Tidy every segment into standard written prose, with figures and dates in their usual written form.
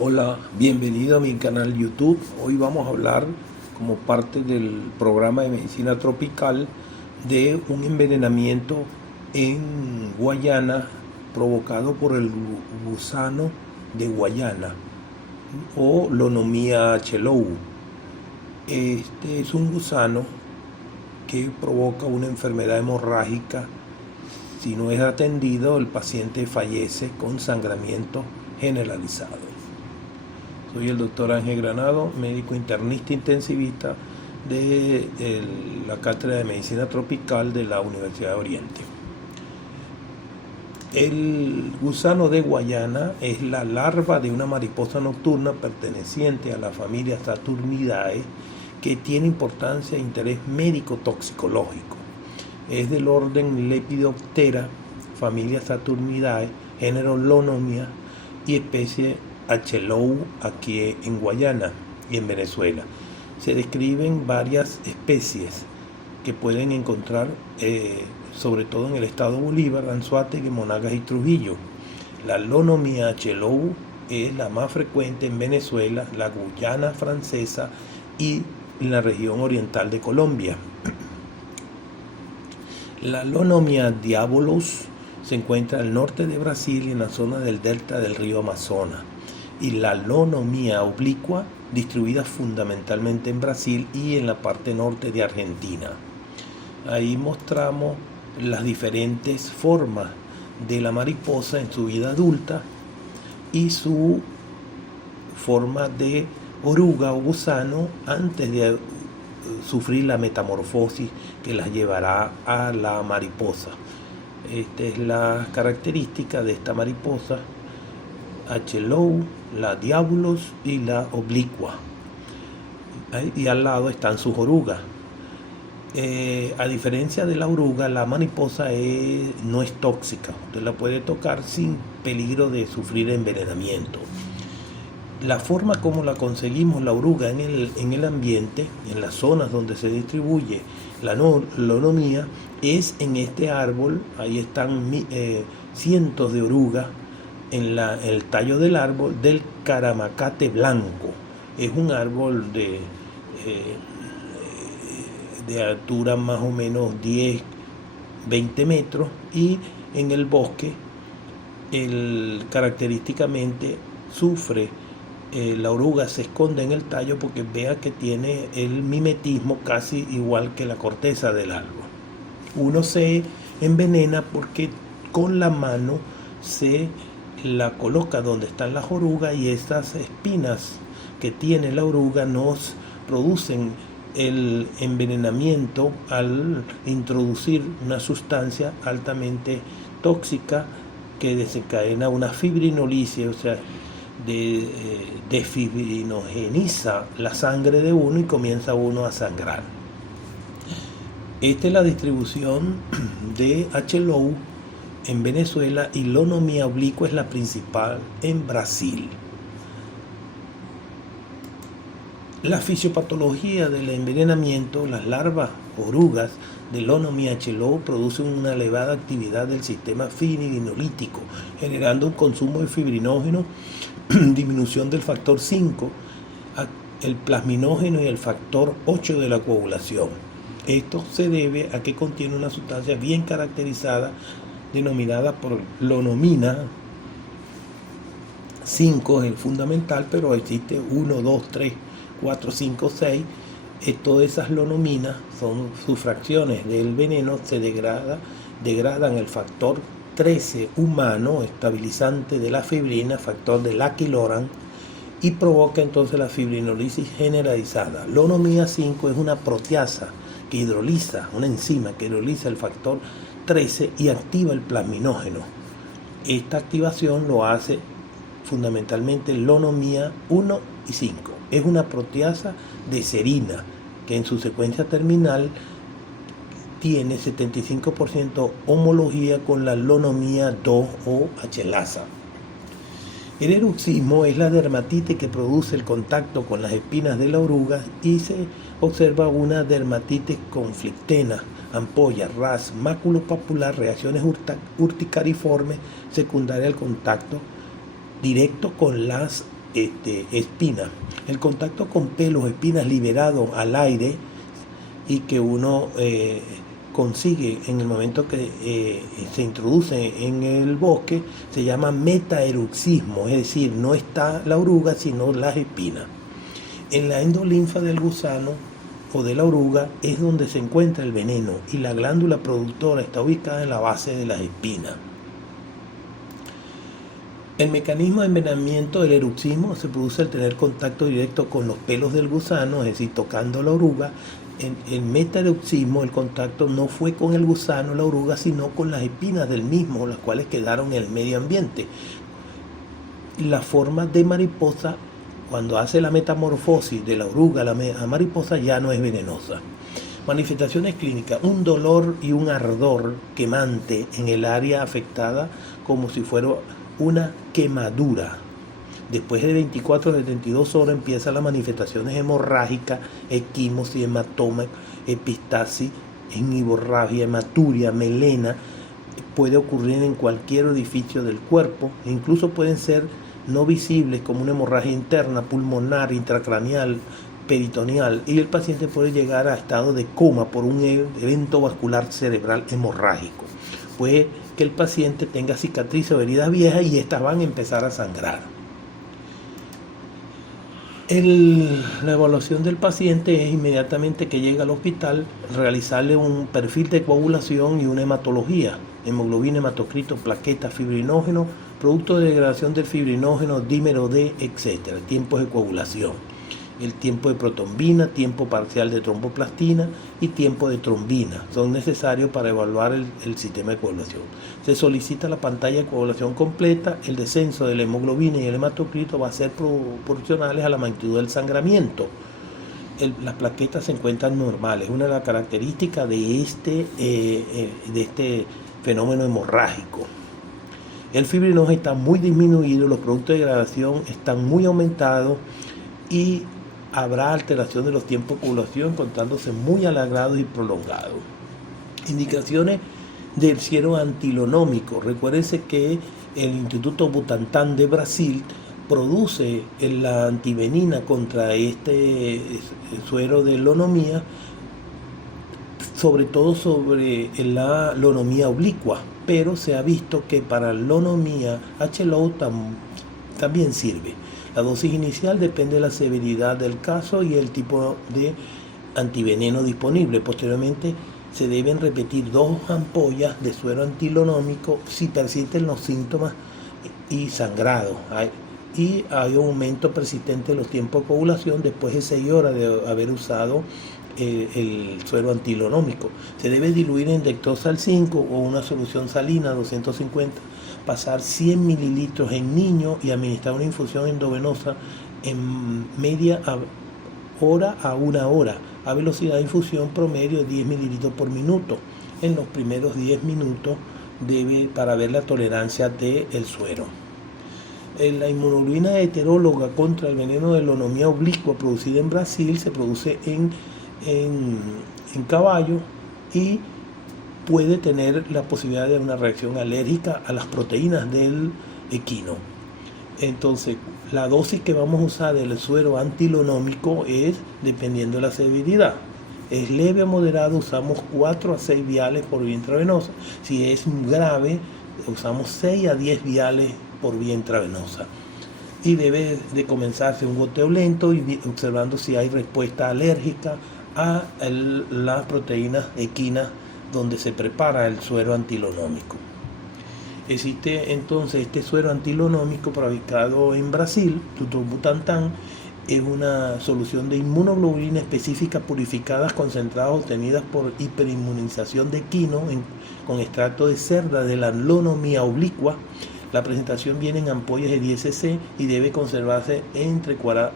Hola, bienvenido a mi canal YouTube. Hoy vamos a hablar como parte del programa de medicina tropical de un envenenamiento en Guayana provocado por el gusano de Guayana o Lonomia chelou. Este es un gusano que provoca una enfermedad hemorrágica. Si no es atendido, el paciente fallece con sangramiento generalizado. Soy el doctor Ángel Granado, médico internista intensivista de la Cátedra de Medicina Tropical de la Universidad de Oriente. El gusano de Guayana es la larva de una mariposa nocturna perteneciente a la familia Saturnidae que tiene importancia e interés médico-toxicológico. Es del orden Lepidoptera, familia Saturnidae, género Lonomia y especie chelou aquí en Guayana y en Venezuela. Se describen varias especies que pueden encontrar sobre todo en el estado Bolívar, Anzoátegui, Monagas y Trujillo. La Lonomia chelou es la más frecuente en Venezuela, la Guyana francesa y en la región oriental de Colombia. La Lonomia diabolus se encuentra al norte de Brasil y en la zona del delta del río Amazonas. Y la Lonomia oblicua, distribuida fundamentalmente en Brasil y en la parte norte de Argentina. Ahí mostramos las diferentes formas de la mariposa en su vida adulta y su forma de oruga o gusano antes de sufrir la metamorfosis que las llevará a la mariposa. Esta es la característica de esta mariposa chelou, la diabolus y la oblicua. Y al lado están sus orugas. A diferencia de la oruga, la mariposa no es tóxica. Usted la puede tocar sin peligro de sufrir envenenamiento. La forma como la conseguimos la oruga en el ambiente, en las zonas donde se distribuye la lonomía, es en este árbol. Ahí están cientos de orugas en el tallo del árbol del caramacate blanco. Es un árbol de altura más o menos 10-20 metros y en el bosque característicamente sufre. La oruga se esconde en el tallo porque vea que tiene el mimetismo casi igual que la corteza del árbol. Uno se envenena porque con la mano se la coloca donde están las orugas y estas espinas que tiene la oruga nos producen el envenenamiento al introducir una sustancia altamente tóxica que desencadena una fibrinolisis, o sea, desfibrinogeniza la sangre de uno y comienza uno a sangrar. Esta es la distribución de chelou en Venezuela y Lonomia oblicua es la principal en Brasil. La fisiopatología del envenenamiento, las larvas orugas de Lonomia chelou producen una elevada actividad del sistema fibrinolítico, generando un consumo de fibrinógeno, disminución del factor 5, el plasminógeno y el factor 8 de la coagulación. Esto se debe a que contiene una sustancia bien caracterizada denominada por lonomina 5, es el fundamental, pero existe 1, 2, 3, 4, 5, 6. Todas esas lonominas son sus fracciones del veneno, se degradan el factor 13 humano, estabilizante de la fibrina, factor del aquiloran, y provoca entonces la fibrinolisis generalizada. Lonomia 5 es una proteasa que hidroliza, una enzima que hidroliza el factor 13 y activa el plasminógeno. Esta activación lo hace fundamentalmente Lonomia 1 y 5. Es una proteasa de serina que en su secuencia terminal tiene 75% homología con la Lonomia 2 o H-lasa. El eruxismo es la dermatitis que produce el contacto con las espinas de la oruga y se observa una dermatitis conflictena, ampolla, ras, máculo papular, reacciones urticariformes secundarias al contacto directo con las espina. El contacto con pelos, espinas liberados al aire y que uno consigue en el momento que se introduce en el bosque se llama metaeruxismo, es decir, no está la oruga sino las espinas. En la endolinfa del gusano o de la oruga es donde se encuentra el veneno y la glándula productora está ubicada en la base de las espinas. El mecanismo de envenenamiento del eruxismo se produce al tener contacto directo con los pelos del gusano, es decir, tocando la oruga. En el metaeruxismo el contacto no fue con el gusano, la oruga, sino con las espinas del mismo, las cuales quedaron en el medio ambiente. La forma de mariposa, cuando hace la metamorfosis de la oruga a la mariposa, ya no es venenosa. Manifestaciones clínicas: un dolor y un ardor quemante en el área afectada, como si fuera una quemadura. Después de 24 a 72 horas empiezan las manifestaciones hemorrágicas, equimosis, hematoma, epistasis, hemorragia, hematuria, melena. Puede ocurrir en cualquier orificio del cuerpo, e incluso pueden ser no visibles, como una hemorragia interna, pulmonar, intracraneal, peritoneal, y el paciente puede llegar a estado de coma por un evento vascular cerebral hemorrágico. Puede que el paciente tenga cicatrices o heridas viejas y estas van a empezar a sangrar. La evaluación del paciente es inmediatamente que llega al hospital realizarle un perfil de coagulación y una hematología: hemoglobina, hematocrito, plaquetas, fibrinógeno, producto de degradación del fibrinógeno, dímero D, etc. Tiempos de coagulación: el tiempo de protrombina, tiempo parcial de tromboplastina y tiempo de trombina son necesarios para evaluar el sistema de coagulación. Se solicita la pantalla de coagulación completa. El descenso de la hemoglobina y el hematocrito va a ser proporcionales a la magnitud del sangramiento. Las plaquetas se encuentran normales, una de las características de este fenómeno hemorrágico. El fibrinógeno está muy disminuido, los productos de degradación están muy aumentados y habrá alteración de los tiempos de coagulación encontrándose muy alargados y prolongados. Indicaciones del suero antilonómico: recuérdense que el Instituto Butantan de Brasil produce la antivenina contra este suero de lonomía, sobre todo sobre la lonomía oblicua, pero se ha visto que para lonomía H-Low también sirve. La dosis inicial depende de la severidad del caso y el tipo de antiveneno disponible. Posteriormente se deben repetir 2 ampollas de suero antilonómico si persisten los síntomas y sangrado. Y hay un aumento persistente de los tiempos de coagulación después de 6 horas de haber usado el suero antilonómico. Se debe diluir en dextrosal 5 o una solución salina 250, pasar 100 mililitros en niños y administrar una infusión endovenosa en media hora a 1 hora a velocidad de infusión promedio de 10 mililitros por minuto. En los primeros 10 minutos para ver la tolerancia del suero. La inmunoglobulina heteróloga contra el veneno de lonomía oblicua producida en Brasil se produce en caballo y puede tener la posibilidad de una reacción alérgica a las proteínas del equino. Entonces, la dosis que vamos a usar del suero antilonómico es dependiendo de la severidad. Es leve o moderado, usamos 4 a 6 viales por vía intravenosa. Si es grave, usamos 6 a 10 viales por vía intravenosa. Y debe de comenzarse un goteo lento y observando si hay respuesta alérgica a las proteínas equinas donde se prepara el suero antilonómico. Existe entonces este suero antilonómico fabricado en Brasil, Instituto Butantan. Es una solución de inmunoglobulina específica purificadas, concentradas obtenidas por hiperinmunización de equino con extracto de cerda de la lonomía oblicua. La presentación viene en ampollas de 10 cc y debe conservarse entre 4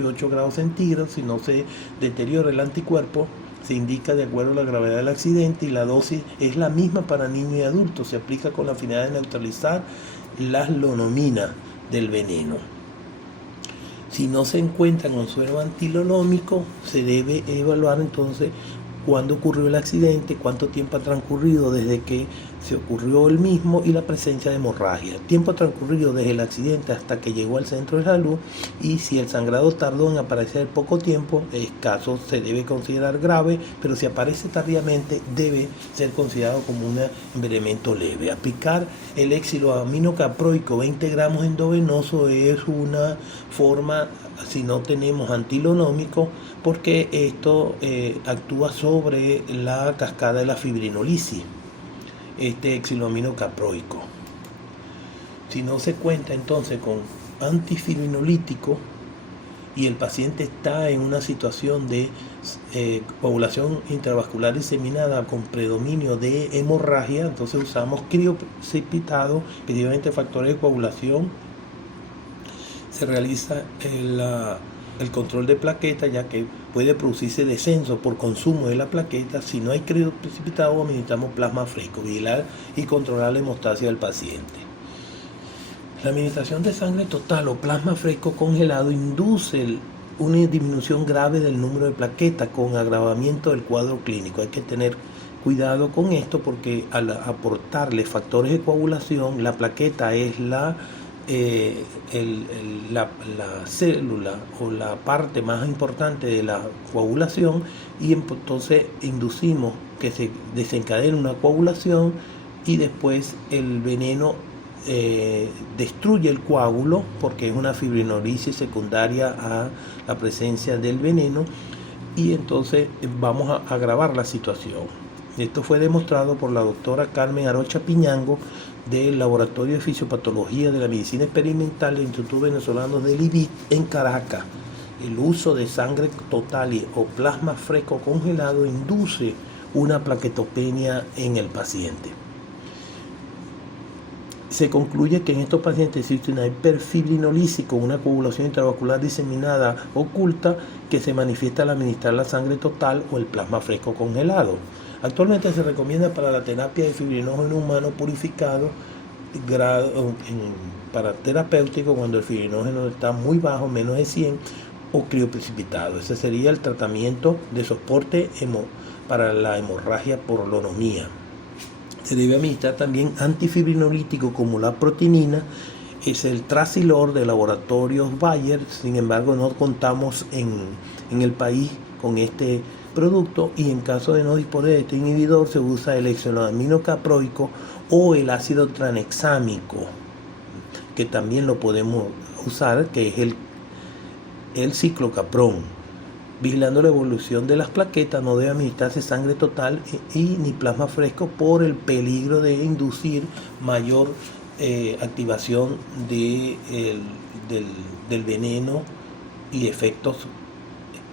y 8 grados centígrados. Si no se deteriora el anticuerpo, se indica de acuerdo a la gravedad del accidente, y la dosis es la misma para niños y adultos. Se aplica con la finalidad de neutralizar las lonominas del veneno. Si no se encuentra con suero antilonómico, se debe evaluar entonces cuándo ocurrió el accidente, cuánto tiempo ha transcurrido desde que se ocurrió el mismo y la presencia de hemorragia. Tiempo transcurrido desde el accidente hasta que llegó al centro de salud, y si el sangrado tardó en aparecer poco tiempo, el caso se debe considerar grave, pero si aparece tardíamente debe ser considerado como un envenenamiento leve. Aplicar el exiloamino caproico 20 gramos endovenoso es una forma, si no tenemos antilonómico, porque esto actúa sobre la cascada de la fibrinolisis, este exiloamino caproico. Si no se cuenta entonces con antifibrinolítico y el paciente está en una situación de coagulación intravascular diseminada con predominio de hemorragia, entonces usamos crioprecipitado, principalmente factores de coagulación. Se realiza el control de plaquetas, ya que puede producirse descenso por consumo de la plaqueta. Si no hay crioprecipitado, administramos plasma fresco, vigilar y controlar la hemostasia del paciente. La administración de sangre total o plasma fresco congelado induce una disminución grave del número de plaquetas con agravamiento del cuadro clínico. Hay que tener cuidado con esto, porque al aportarle factores de coagulación, la plaqueta es la célula o la parte más importante de la coagulación, y entonces inducimos que se desencadene una coagulación, y después el veneno destruye el coágulo, porque es una fibrinolisis secundaria a la presencia del veneno, y entonces vamos a agravar la situación. Esto fue demostrado por la doctora Carmen Arocha Piñango, del Laboratorio de Fisiopatología de la Medicina Experimental del Instituto Venezolano del IBIT en Caracas. El uso de sangre total o plasma fresco congelado induce una plaquetopenia en el paciente. Se concluye que en estos pacientes existe una hiperfibrinolisis con una coagulación intravascular diseminada oculta, que se manifiesta al administrar la sangre total o el plasma fresco congelado. Actualmente se recomienda para la terapia de fibrinógeno humano purificado para terapéutico cuando el fibrinógeno está muy bajo, menos de 100, o crioprecipitado. Ese sería el tratamiento de soporte para la hemorragia por lonomía. Se debe administrar también antifibrinolítico como la protinina. Es el Tracilor de Laboratorios Bayer. Sin embargo, no contamos en el país con este producto, y en caso de no disponer de este inhibidor se usa el exiloamino caproico o el ácido tranexámico, que también lo podemos usar, que es el ciclocaprón. Vigilando la evolución de las plaquetas, no debe administrarse sangre total ni plasma fresco por el peligro de inducir mayor activación del veneno y efectos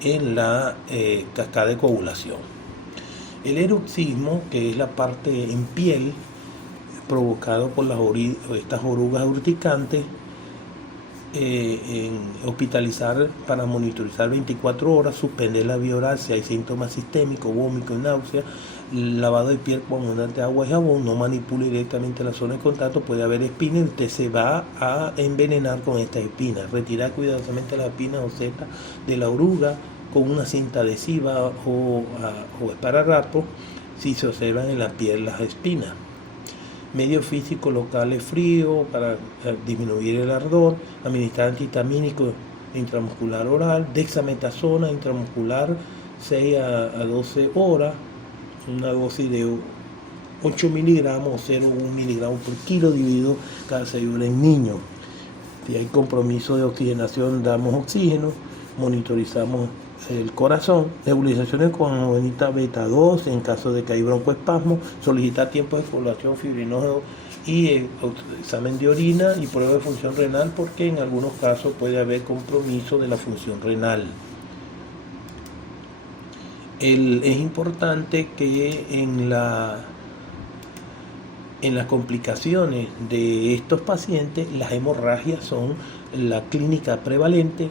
en la cascada de coagulación. El eructismo, que es la parte en piel provocado por estas orugas urticantes, hospitalizar para monitorizar 24 horas, suspender la vía oral si hay síntomas sistémicos, vómito y náusea, lavado de piel con abundante agua y jabón, no manipule directamente la zona de contacto, puede haber espinas y usted se va a envenenar con estas espinas. Retirar cuidadosamente las espinas o setas de la oruga con una cinta adhesiva o esparadrapo si se observan en la piel las espinas. Medio físico locales frío para disminuir el ardor, administrar antihistamínico intramuscular oral, dexametasona intramuscular 6 a 12 horas, una dosis de 8 miligramos o 0,1 miligramos por kilo dividido cada 6 horas en niños. Si hay compromiso de oxigenación, damos oxígeno, monitorizamos el corazón, nebulizaciones con angiología beta 2 en caso de que hay broncoespasmo, solicitar tiempo de coagulación fibrinógeno y examen de orina y prueba de función renal, porque en algunos casos puede haber compromiso de la función renal. Es importante que en las complicaciones de estos pacientes, las hemorragias son la clínica prevalente.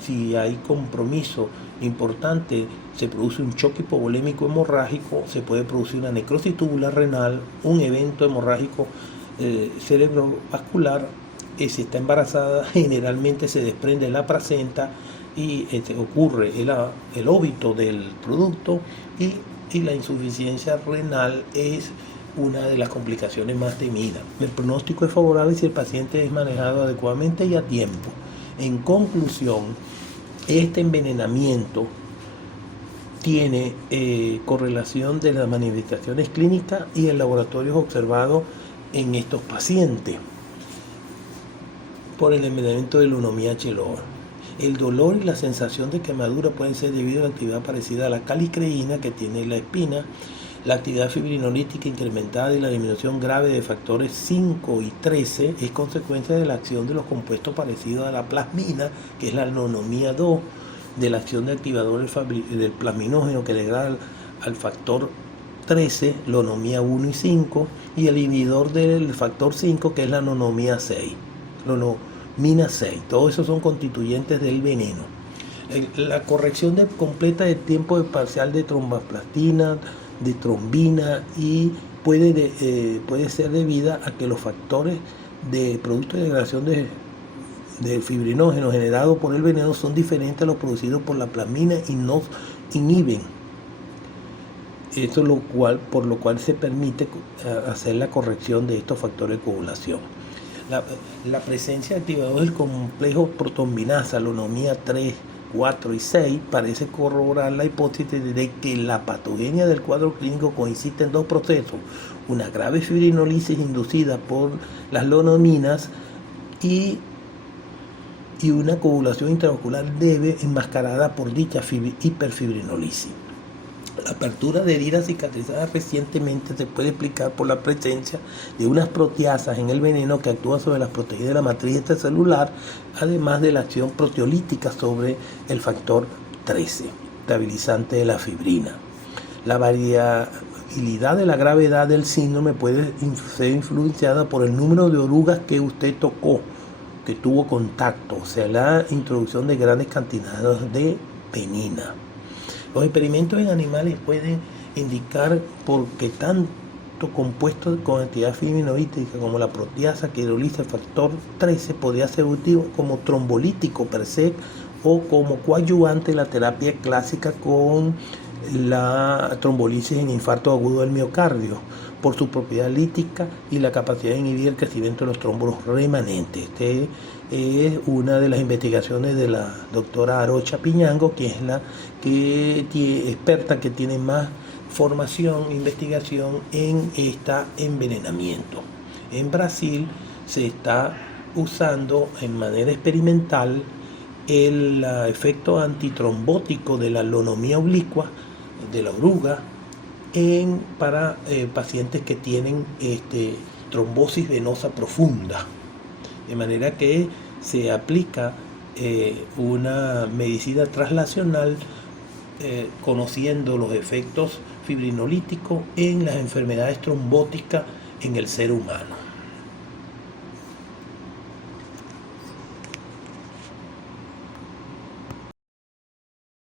Si hay compromiso importante, se produce un choque hipovolémico hemorrágico, se puede producir una necrosis tubular renal, un evento hemorrágico cerebrovascular. Si está embarazada, generalmente se desprende la placenta y ocurre el óbito del producto, y la insuficiencia renal es una de las complicaciones más temidas. El pronóstico es favorable si el paciente es manejado adecuadamente y a tiempo. En conclusión, este envenenamiento tiene correlación de las manifestaciones clínicas y en laboratorios observados en estos pacientes por el envenenamiento del 1-MeH-LoR. El dolor y la sensación de quemadura pueden ser debido a la actividad parecida a la calicreína que tiene la espina, la actividad fibrinolítica incrementada y la disminución grave de factores 5 y 13 es consecuencia de la acción de los compuestos parecidos a la plasmina, que es la lonomía 2, de la acción de activador del plasminógeno que degrada al factor 13, lonomía 1 y 5, y el inhibidor del factor 5, que es la lonomía 6. Lonomina 6, todos esos son constituyentes del veneno. La corrección completa del tiempo parcial de tromboplastina, de trombina, y puede ser debida a que los factores de producto de degradación del fibrinógeno generado por el veneno son diferentes a los producidos por la plasmina y no inhiben. Esto por lo cual se permite hacer la corrección de estos factores de coagulación. La presencia de activadores del complejo protombinasa, lonomía 3, 4 y 6, parece corroborar la hipótesis de que la patogenia del cuadro clínico consiste en dos procesos: una grave fibrinolisis inducida por las lonominas y una coagulación intravascular leve enmascarada por dicha hiperfibrinolisis. La apertura de heridas cicatrizadas recientemente se puede explicar por la presencia de unas proteasas en el veneno que actúan sobre las proteínas de la matriz extracelular, además de la acción proteolítica sobre el factor 13, estabilizante de la fibrina. La variabilidad de la gravedad del síndrome puede ser influenciada por el número de orugas que usted tocó, que tuvo contacto, o sea, la introducción de grandes cantidades de penina. Los experimentos en animales pueden indicar por qué tanto compuestos con actividad fibrinolítica como la proteasa que hidroliza el factor 13 podría ser útil como trombolítico per se o como coadyuvante en la terapia clásica con la trombolisis en infarto agudo del miocardio, por su propiedad lítica y la capacidad de inhibir el crecimiento de los trombos remanentes. Este es una de las investigaciones de la doctora Arocha Piñango, que es la experta que tiene más formación e investigación en este envenenamiento. En Brasil se está usando en manera experimental el efecto antitrombótico de la lonomía oblicua, de la oruga, para pacientes que tienen trombosis venosa profunda. De manera que se aplica una medicina translacional conociendo los efectos fibrinolíticos en las enfermedades trombóticas en el ser humano.